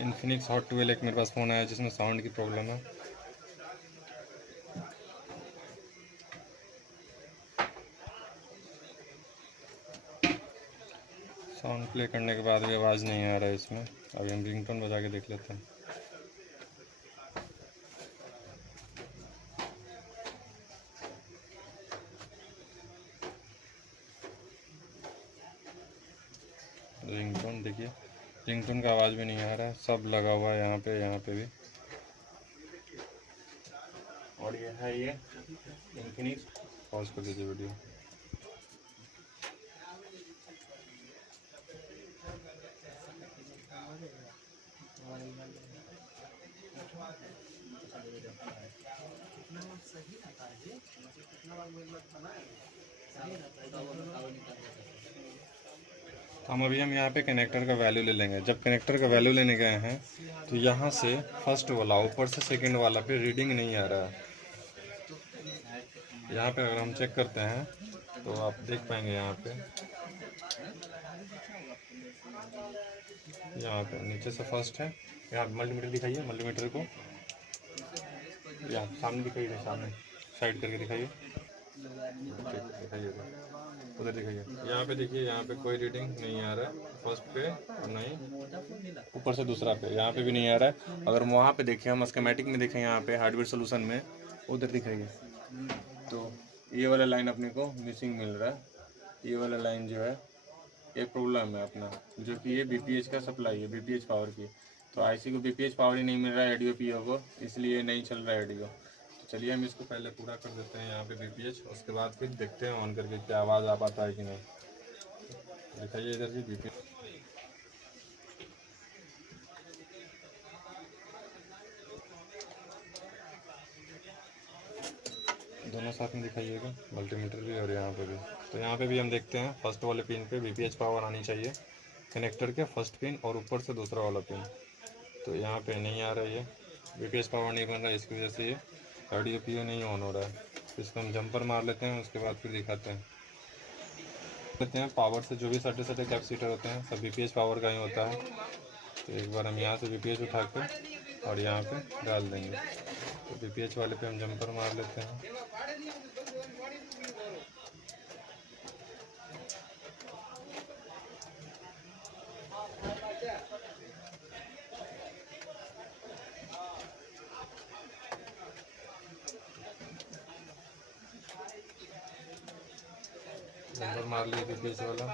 Infinix hot 12 एक मेरे पास phone आया जिसमें साउंड की प्रॉब्लम है। साउंड प्ले करने के बाद भी आवाज़ नहीं आ रहा है इसमें। अभी हम रिंगटोन बजा के देख लेते हैं। रिंगटोन देखिए, रिंगटोन का आवाज़ भी नहीं आ रहा है, सब लगा हुआ है यहाँ पे भी। और ये है ये इन्फिनिक्स। पॉज कर दीजिए वीडियो। हम यहाँ पे कनेक्टर का वैल्यू ले लेंगे। जब कनेक्टर का वैल्यू लेने गए हैं तो यहाँ से फर्स्ट वाला ऊपर से सेकंड वाला पे रीडिंग नहीं आ रहा है। यहाँ पे अगर हम चेक करते हैं तो आप देख पाएंगे यहाँ पे नीचे से फर्स्ट है। यहाँ मल्टीमीटर दिखाइए, मल्टीमीटर को यहाँ सामने दिखाइए, सामने साइड करके दिखाइए, दिखाइए उधर दिखाइए। यहाँ पे देखिए, यहाँ पे कोई रीडिंग नहीं आ रहा है फर्स्ट पे, नहीं ऊपर से दूसरा पे, यहाँ पे भी नहीं आ रहा है। अगर वहाँ पे देखें, हम स्कीमेटिक में देखें, यहाँ पे हार्डवेयर सोल्यूशन में उधर दिखाइए, तो ये वाला लाइन अपने को मिसिंग मिल रहा है। ये वाला लाइन जो है ये प्रॉब्लम है अपना, जो कि ये बीपीएच का सप्लाई है, बीपीएच पावर की। तो आईसी को बीपीएच पावर ही नहीं मिल रहा है एडियो पीओ को, इसलिए नहीं चल रहा है एडियो। तो चलिए हम इसको पहले पूरा कर देते हैं यहाँ पे बीपीएच, उसके बाद फिर देखते हैं ऑन करके क्या आवाज़ आ पाता है कि नहीं। दिखाइए इधर से बीपीएच, दोनों साथ में दिखाइएगा, मल्टीमीटर भी और यहाँ पे भी। तो यहाँ पे भी हम देखते हैं फर्स्ट वाले पिन पे बीपीएच पावर आनी चाहिए, कनेक्टर के फर्स्ट पिन और ऊपर से दूसरा वाला पिन। तो यहाँ पे नहीं आ रहा है, ये बीपीएच पावर नहीं बन रहा है, इसकी वजह से ये ऑडियो पीओ नहीं ऑन हो रहा है। तो इसको हम जंपर मार लेते हैं, उसके बाद फिर दिखाते हैं पावर से जो भी सटे कैपेसिटर होते हैं सब बीपीएच पावर का ही होता है। तो एक बार हम यहाँ से बीपीएच उठा के और यहाँ पे डाल देंगे। तो बीपीएच वाले पे हम जंपर मार लेते हैं। नंबर मार लिए बीपीएच वाला।